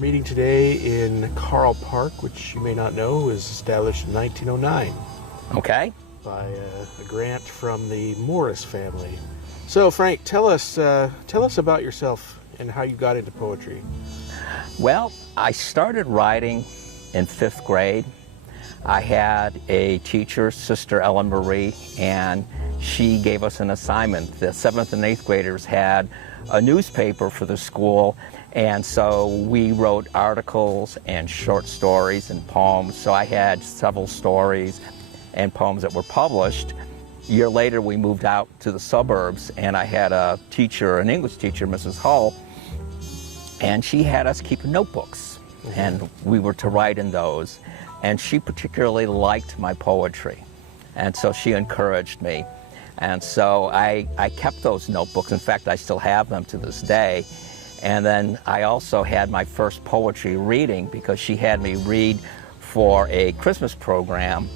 meeting today in Carl Park, which you may not know was established in 1909. Okay. By a grant from the Morris family. So, Frank, tell us about yourself and how you got into poetry. Well, I started writing in 5th grade. I had a teacher, Sister Ellen Marie, and she gave us an assignment. The 7th and 8th graders had a newspaper for the school, and so we wrote articles and short stories and poems. So I had several stories and poems that were published. A year later, we moved out to the suburbs, and I had a teacher, an English teacher, Mrs. Hull, and she had us keep notebooks, and we were to write in those. And she particularly liked my poetry, and so she encouraged me. And so I kept those notebooks. In fact, I still have them to this day. And then I also had my first poetry reading because she had me read for a Christmas program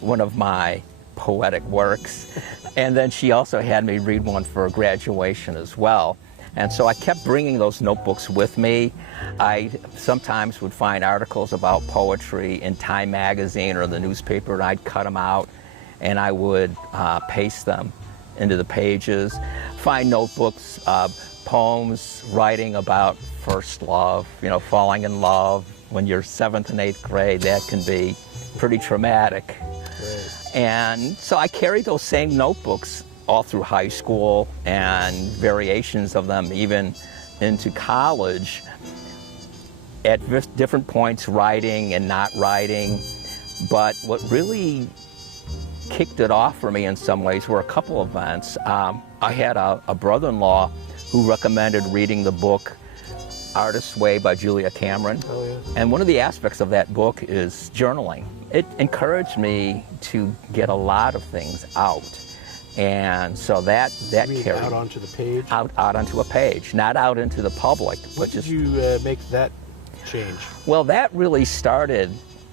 one of my poetic works. And then she also had me read one for a graduation as well. And so I kept bringing those notebooks with me. I sometimes would find articles about poetry in Time magazine or the newspaper, and I'd cut them out and I would paste them into the pages. Find notebooks, poems writing about first love, falling in love. When you're 7th and 8th grade, that can be pretty traumatic. Right. And so I carried those same notebooks all through high school and variations of them even into college, at different points writing and not writing. But what really kicked it off for me in some ways were a couple events. I had a brother-in-law who recommended reading the book Artist's Way by Julia Cameron. Oh, yeah. And one of the aspects of that book is journaling. It encouraged me to get a lot of things out. And so that carried out onto the page? Out onto a page, not out into the public. When did you make that change? Well, that really started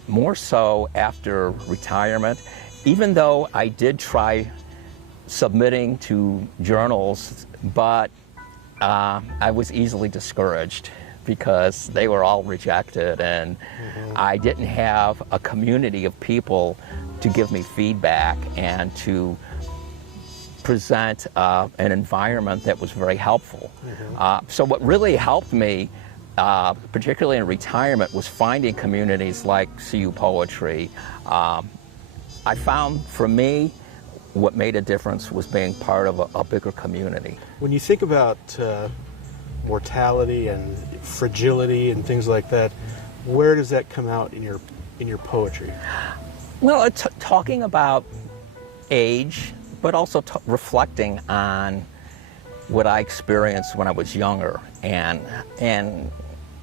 more so after retirement. Even though I did try submitting to journals, but I was easily discouraged because they were all rejected, and I didn't have a community of people to give me feedback and to present an environment that was very helpful. So what really helped me, particularly in retirement, was finding communities like CU Poetry. I found, for me, what made a difference was being part of a bigger community. When you think about mortality and fragility and things like that, where does that come out in your poetry? Well, talking about age, but also reflecting on what I experienced when I was younger. And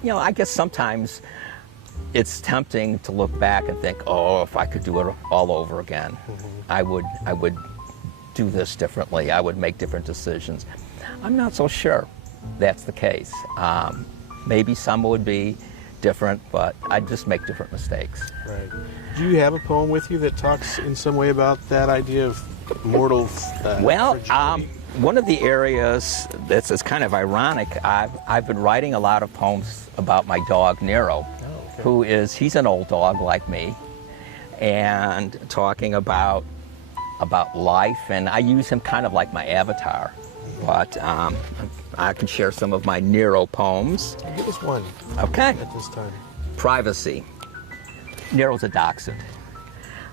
I guess sometimes it's tempting to look back and think, oh, if I could do it all over again, I would do this differently. I would make different decisions. I'm not so sure that's the case. Maybe some would be different, but I'd just make different mistakes. Right. Do you have a poem with you that talks in some way about that idea of mortal fragility? One of the areas that's kind of ironic, I've been writing a lot of poems about my dog Nero, he's an old dog like me, and talking about life, and I use him kind of like my avatar. But I can share some of my Nero poems. Give us one. Okay. At this time. Privacy. Nero's a dachshund.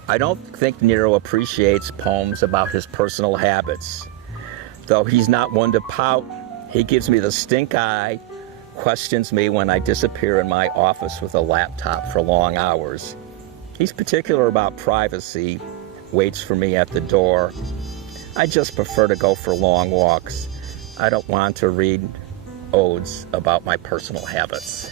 I don't think Nero appreciates poems about his personal habits. Though he's not one to pout, he gives me the stink eye, questions me when I disappear in my office with a laptop for long hours. He's particular about privacy, waits for me at the door. I just prefer to go for long walks. I don't want to read odes about my personal habits.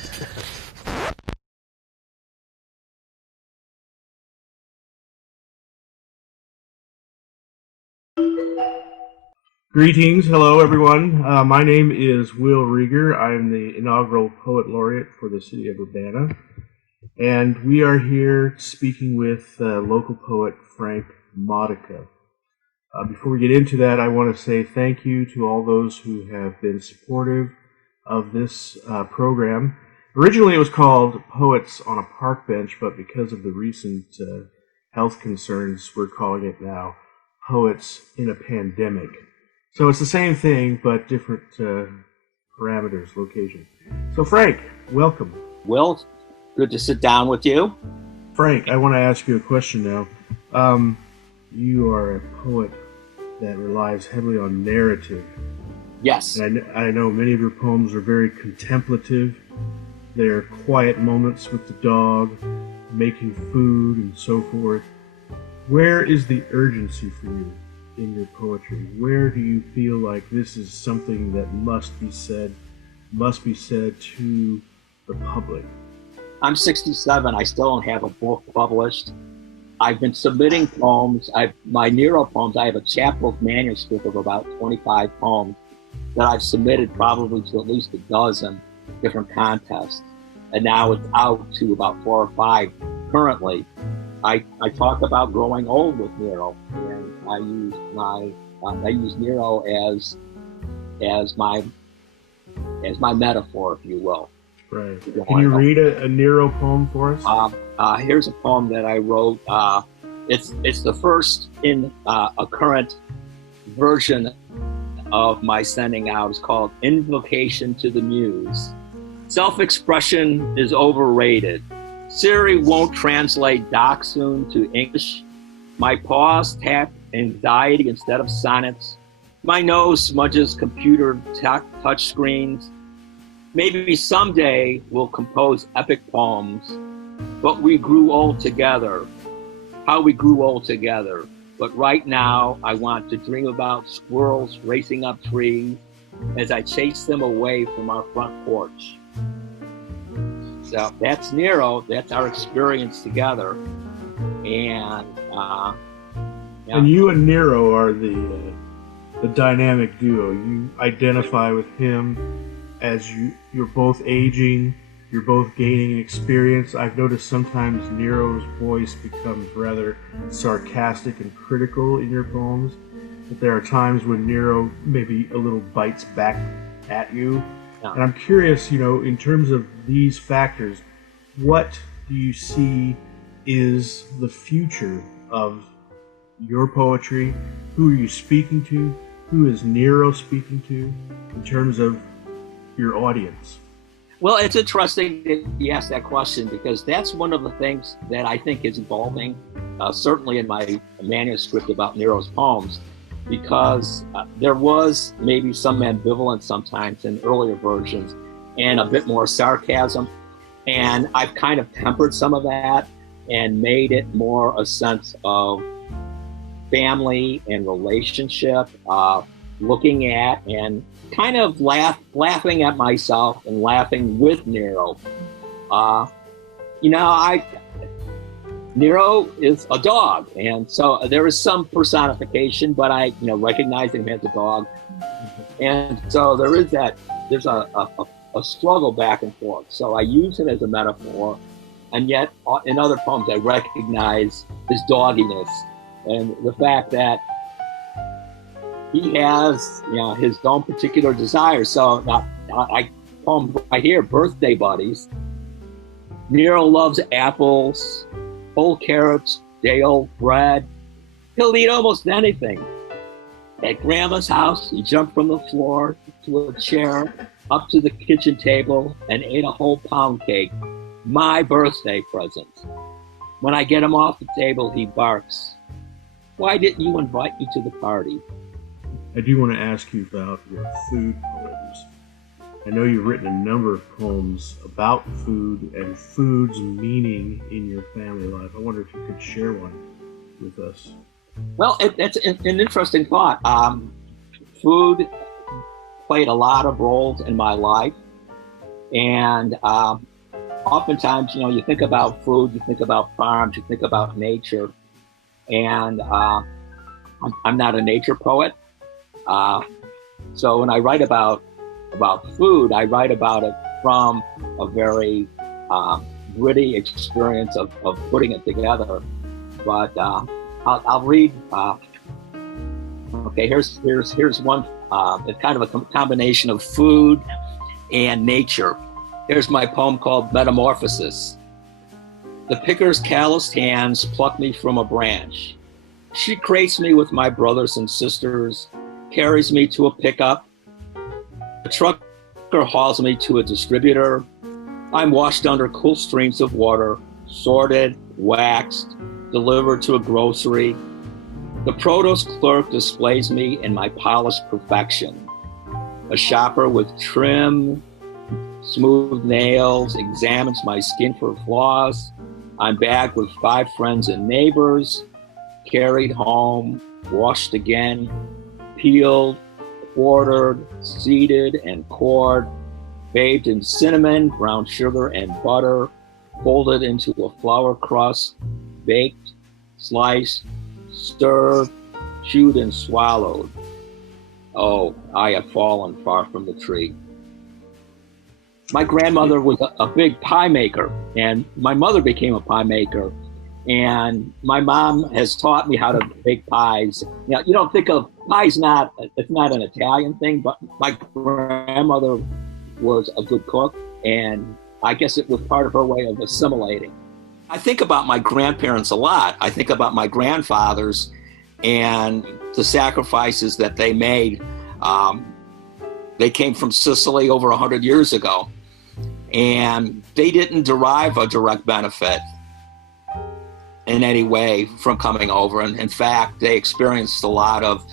Greetings, hello everyone. My name is Will Reger. I am the inaugural Poet Laureate for the city of Urbana. And we are here speaking with local poet Frank Modica. Before we get into that, I want to say thank you to all those who have been supportive of this program. Originally, it was called Poets on a Park Bench, but because of the recent health concerns, we're calling it now Poets in a Pandemic. So it's the same thing, but different parameters, location. So Frank, welcome. Will, good to sit down with you. Frank, I want to ask you a question now. You are a poet that relies heavily on narrative. Yes. And I know many of your poems are very contemplative. They're quiet moments with the dog, making food, and so forth. Where is the urgency for you in your poetry? Where do you feel like this is something that must be said to the public? I'm 67. I still don't have a book published. I've been submitting poems. My Nero poems, I have a chapbook manuscript of about 25 poems that I've submitted probably to at least a dozen different contests. And now it's out to about 4 or 5 currently. I talk about growing old with Nero, and I use Nero as my metaphor, if you will. Right. Can you read a Nero poem for us? Here's a poem that I wrote. It's the first in a current version of my sending out. It's called Invocation to the Muse. Self-expression is overrated. Siri won't translate Dachshund to English. My paws tap anxiety instead of sonnets. My nose smudges computer touch screens. Maybe someday we'll compose epic poems, but we grew old together. How we grew old together. But right now, I want to dream about squirrels racing up trees as I chase them away from our front porch. So that's Nero. That's our experience together. And and you and Nero are the dynamic duo. You identify with him as you're both aging, you're both gaining experience. I've noticed sometimes Nero's voice becomes rather sarcastic and critical in your poems, but there are times when Nero maybe a little bites back at you. Yeah. And I'm curious, in terms of these factors, what do you see is the future of your poetry? Who are you speaking to? Who is Nero speaking to in terms of your audience? Well, it's interesting that you asked that question, because that's one of the things that I think is evolving, certainly in my manuscript about Nero's poems, because there was maybe some ambivalence sometimes in earlier versions and a bit more sarcasm. And I've kind of tempered some of that and made it more a sense of family and relationship, looking at and kind of laughing at myself and laughing with Nero. Nero is a dog, and so there is some personification, but I recognize him as a dog. And so there's a struggle back and forth. So I use him as a metaphor, and yet in other poems I recognize his dogginess and the fact that he has his own particular desires. So I poem right here, Birthday Buddies. Nero loves apples, whole carrots, day-old bread. He'll eat almost anything. At Grandma's house, he jumped from the floor to a chair, up to the kitchen table, and ate a whole pound cake. My birthday present. When I get him off the table, he barks. Why didn't you invite me to the party? I do want to ask you about your food poems. I know you've written a number of poems about food and food's meaning in your family life. I wonder if you could share one with us. Well, it's an interesting thought. Food played a lot of roles in my life. And oftentimes, you think about food, you think about farms, you think about nature. And I'm not a nature poet. So when I write about food, I write about it from a very gritty experience of putting it together. But I'll read. Okay, here's one. It's kind of a combination of food and nature. Here's my poem called Metamorphosis. The picker's calloused hands pluck me from a branch. She crates me with my brothers and sisters, carries me to a pickup. A trucker hauls me to a distributor. I'm washed under cool streams of water, sorted, waxed, delivered to a grocery. The produce clerk displays me in my polished perfection. A shopper with trim, smooth nails examines my skin for flaws. I'm bagged with 5 friends and neighbors, carried home, washed again, peeled, quartered, seeded, and cored, bathed in cinnamon, brown sugar, and butter, folded into a flour crust, baked, sliced, stirred, chewed, and swallowed. Oh, I have fallen far from the tree. My grandmother was a big pie maker, and my mother became a pie maker. And my mom has taught me how to bake pies. You know, you don't think of pie's it's not an Italian thing, but my grandmother was a good cook, and I guess it was part of her way of assimilating. I think about my grandparents a lot. I think about my grandfathers and the sacrifices that they made. They came from Sicily over 100 years ago, and they didn't derive a direct benefit in any way from coming over. And in fact, they experienced a lot of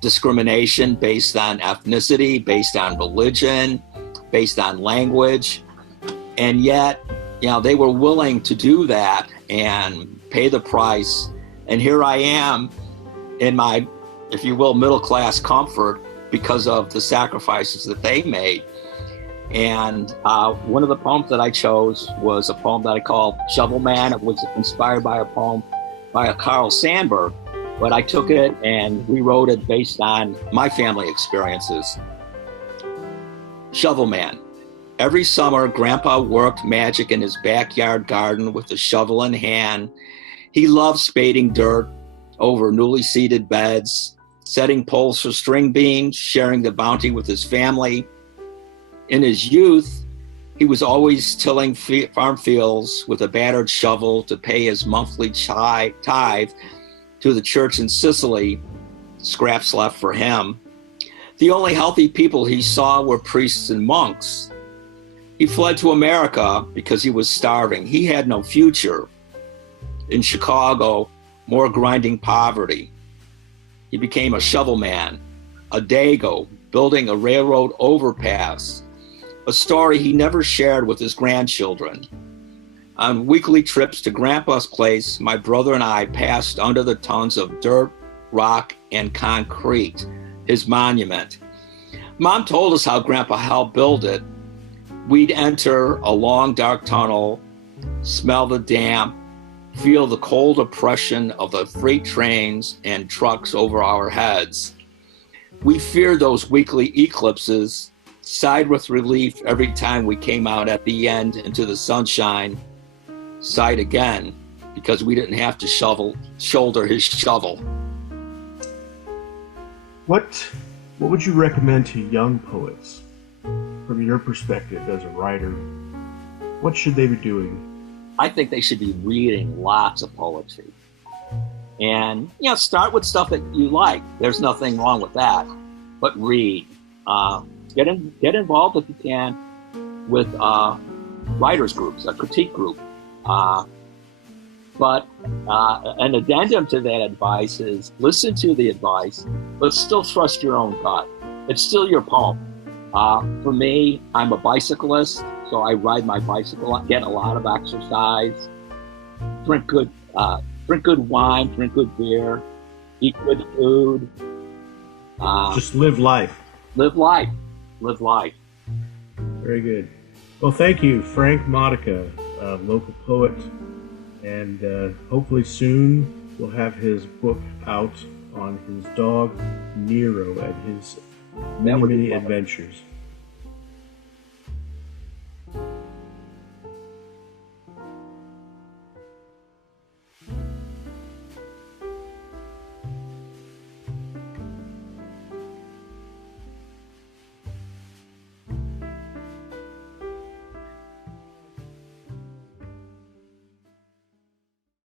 discrimination based on ethnicity, based on religion, based on language. And yet, you know, they were willing to do that and pay the price. And here I am in my, if you will, middle-class comfort because of the sacrifices that they made. And one of the poems that I chose was a poem that I called Shovel Man. It was inspired by a poem by a Carl Sandburg, but I took it and rewrote it based on my family experiences. Shovel Man. Every summer, Grandpa worked magic in his backyard garden with a shovel in hand. He loved spading dirt over newly seeded beds, setting poles for string beans, sharing the bounty with his family. In his youth, he was always tilling farm fields with a battered shovel to pay his monthly tithe to the church in Sicily, scraps left for him. The only healthy people he saw were priests and monks. He fled to America because he was starving. He had no future. In Chicago, more grinding poverty. He became a shovel man, a dago, building a railroad overpass, a story he never shared with his grandchildren. On weekly trips to Grandpa's place, my brother and I passed under the tons of dirt, rock, and concrete, his monument. Mom told us how Grandpa helped build it. We'd enter a long, dark tunnel, smell the damp, feel the cold oppression of the freight trains and trucks over our heads. We feared those weekly eclipses, sighed with relief every time we came out at the end into the sunshine, sighed again because we didn't have to shoulder his shovel. What would you recommend to young poets from your perspective as a writer? What should they be doing? I think they should be reading lots of poetry. And, you know, start with stuff that you like. There's nothing wrong with that. But read. Get involved if you can with writers groups, a critique group. But an addendum to that advice is listen to the advice, but still trust your own gut. It's still your poem. For me, I'm a bicyclist, so I ride my bicycle, get a lot of exercise, drink good wine, drink good beer, eat good food. Just live life. Live life. Live life. Very good. Well, thank you, Frank Modica, local poet, and hopefully soon we'll have his book out on his dog Nero and his many adventures.